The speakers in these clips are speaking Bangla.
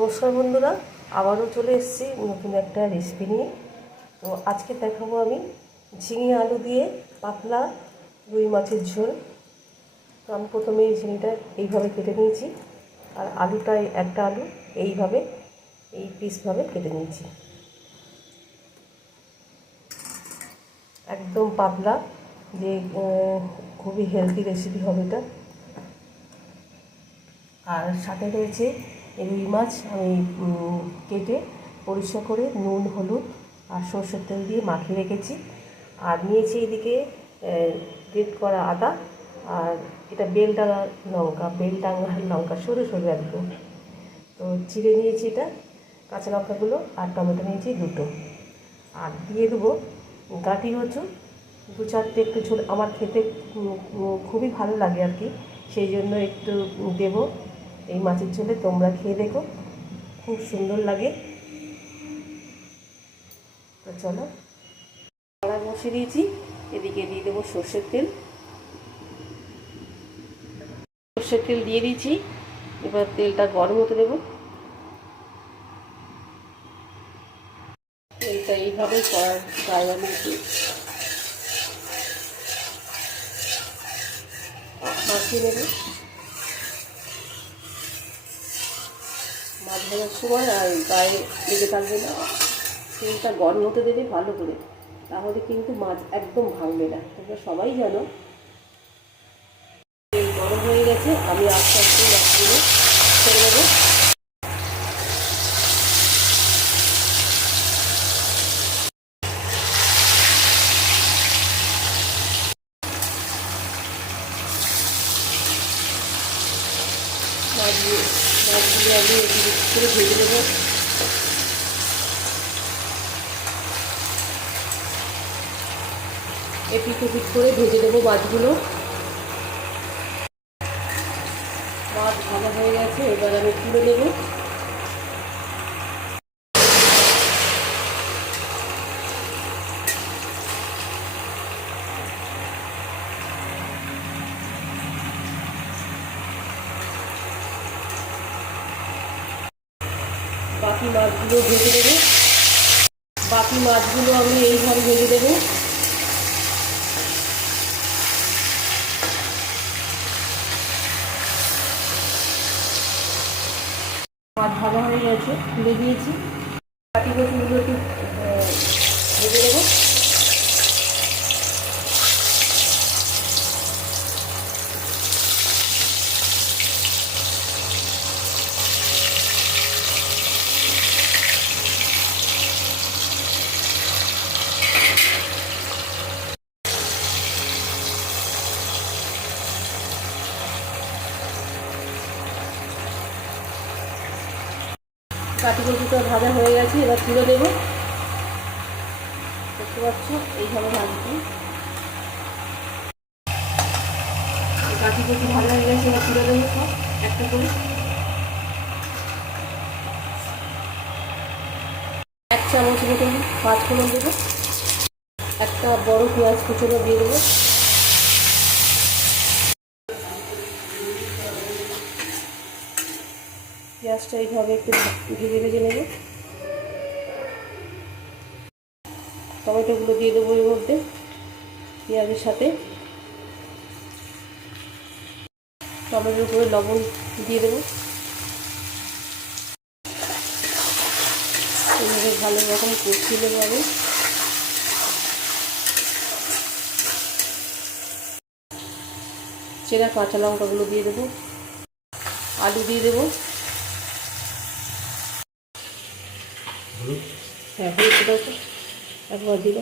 নমস্কার বন্ধুরা, আবারও চলে এসেছি নতুন একটা রেসিপি নিয়ে। তো আজকে দেখাবো আমি ঝিঙে আলু দিয়ে পাতলা রুই মাছের ঝোল। তো আমি প্রথমে এই ঝিঙেটা এইভাবে কেটে নিয়েছি, আর আলুটা একটা আলু এইভাবে, এই পিসভাবে কেটে নিয়েছি। একদম পাতলা, যে খুবই হেলদি রেসিপি হবে এটা। আর সাথে রয়েছে রুই মাছ আমি কেটে পরিষ্কার করে নুন, হলুদ আর সর্ষের তেল দিয়ে মাখিয়ে রেখেছি। আর নিয়েছি এদিকে গ্রেট করা আদা আর এটা বেলডাঙা লঙ্কা বেলডাঙা লঙ্কা, সরু সরু একদম তো চিড়ে নিয়েছি এটা, কাঁচা লঙ্কাগুলো আর টমেটো নিয়েছি দুটো। আর দিয়ে দেবো গাঁটি কচু দু চারটে একটু ঝোল। আমার খেতে খুবই ভালো লাগে আর কি। সেই জন্য একটু দেবো। এই মাছের ঝোলে তোমরা খেয়ে দেখো। খুব সুন্দর লাগে। তো চলো কড়া বসিয়ে দিয়েছি। এদিকে দিয়ে দেবো সর্ষের তেল। সর্ষের তেল দিয়ে দিয়েছি। এবার তেলটা গরম হতে দেবো। তেলটা এইভাবে কড়ার গায়ে আমি মাখিয়ে নেব। ভাজার সময় আর গায়ে লেগে থাকবে না। তেলটা গরম হতে দেবে ভালো করে। তাহলে কিন্তু মাছ একদম ভাঙবে না। তোমরা সবাই জানো। তেল গরম হয়ে গেছে, আমি আস্তে আস্তে মাছগুলো ছেড়ে দেবো মাছগুলো মাছগুলো আমি করে ভেজে নেব এপিট ওপিট করে ভেজে দেবো মাছগুলো মাছ ভালো হয়ে গেছে, এবার আমি তুলে দেবো বাকি মাছগুলো ভেজে দেবো বাকি মাছগুলো আমি এইভাবে ভেজে দেবো মাছ ভালো হয়ে গেছে, তুলে দিয়েছি। কচুগুলো একটু আহ, ভেজে দেবো কাটি কচুটা ভাজা হয়ে গেছে, এবার তুলে দেবো। দেখতে পাচ্ছ, এইভাবে ভাজছি কাটি কচু ভাজা হয়ে গেছে, এবার তুলে দেবো সব, একটা করে। এক চামচ মতন পাঁচ ফোড়ন দেবো। একটা বড় পেঁয়াজ কুচুনো দিয়ে দেবো। পেঁয়াজটা এইভাবে একটু ভেজে ভেজে নেব। টমেটোগুলো দিয়ে দেবো এর মধ্যে, পেঁয়াজের সাথে। টমেটোর উপরে লবণ দিয়ে দেবো। এইভাবে ভালো রকম কষিয়ে নেব আমি। চেরা কাঁচা লঙ্কাগুলো দিয়ে দেবো। আলু দিয়ে দেবো। হ্যাঁ হয়েছে দাও তো। একবার দিল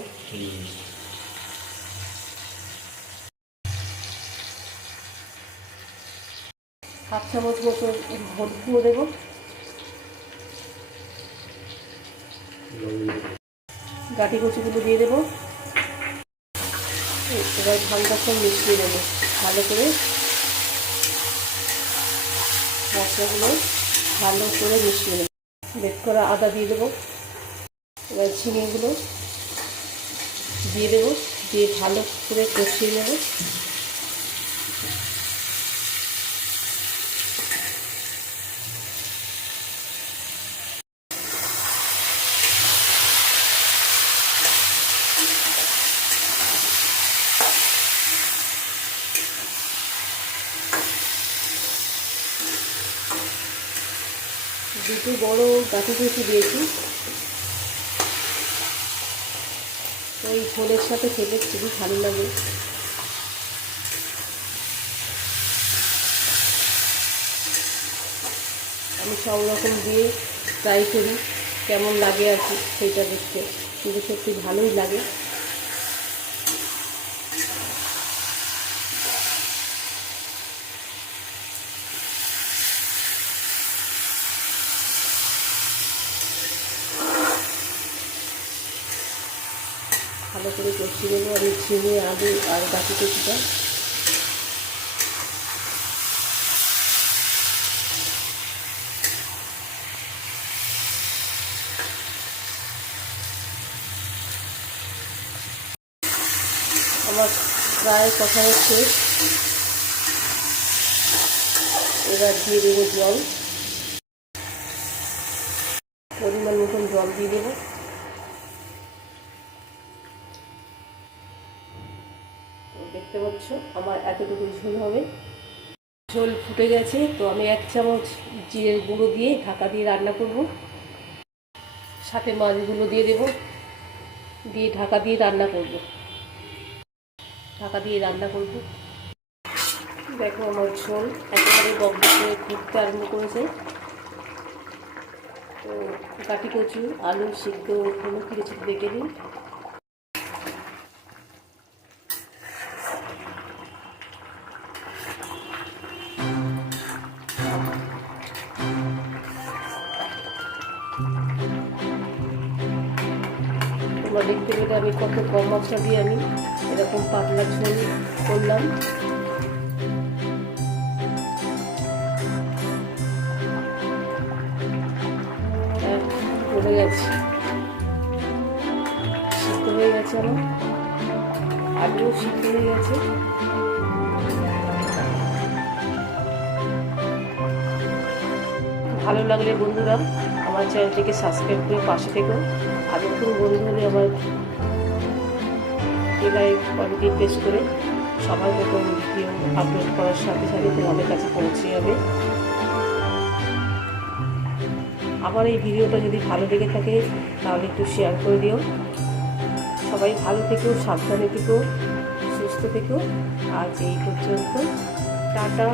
হাফ চামচ মতো হলুদ গুঁড়ো দেবো। গাটি কচুগুলো দিয়ে দেবো। এবার ধানটা সব মিশিয়ে দেবো ভালো করে। মশলাগুলো ভালো করে মিশিয়ে নেব বেট করা আদা দিয়ে দেবো। এবার ঝিঙেগুলো দিয়ে দেবো দিয়ে ভালো করে কষিয়ে দেবো দুটো বড় গাছে দিয়েছি। ওই ঝোলের সাথে খেতে খুবই ভালো লাগে। আমি সব রকম দিয়ে ট্রাই করি, কেমন লাগে আর কি সেইটা দেখতে। কিন্তু সত্যি ভালোই লাগে। ভালো করে কষিয়ে দেবো আমি ঝিঙে, আলু আর বাকি কচিটা আমার প্রায় কথা শেষ। এবার দিয়ে দেবো জল। পরিমাণ মতন জল দিয়ে দেবো তো দেখতে পাচ্ছ আমার এতটুকু ঝোল হবে। ঝোল ফুটে গেছে, তো আমি এক চামচ জিরের গুঁড়ো দিয়ে ঢাকা দিয়ে রান্না করব। সাথে মাছগুলো দিয়ে দেব। দিয়ে ঢাকা দিয়ে রান্না করব। ঢাকা দিয়ে রান্না করব। দেখো আমার ঝোল একেবারে গন্ধ করে ফুটতে আরম্ভ করেছে। তো কাটি কচু আলু সিদ্ধ হলো কিছু দেখে নিন তোমরা দেখতে পেলে আমি কত কম মশলা দিয়ে আমি এরকম পাতলা ঝোল করলাম। গেছে। হয়ে গেছে সিদ্ধ হয়ে গেছে। ভালো লাগলে বন্ধুরা, আমার চ্যানেলটিকে সাবস্ক্রাইব করে পাশে থেকো। আর নতুন বন্ধু হলে আমার বেলায় কোয়ালিটি প্রেস করে সবার মতো ভিডিও আপলোড করার সাথে সাথে তোমাদের কাছে পৌঁছে যাবে। আমার এই ভিডিওটা যদি ভালো লেগে থাকে, তাহলে একটু শেয়ার করে দিও। সবাই ভালো থেকো, সাবধানে থেকো, সুস্থ থেকো। আজ এই পর্যন্ত। টাটা।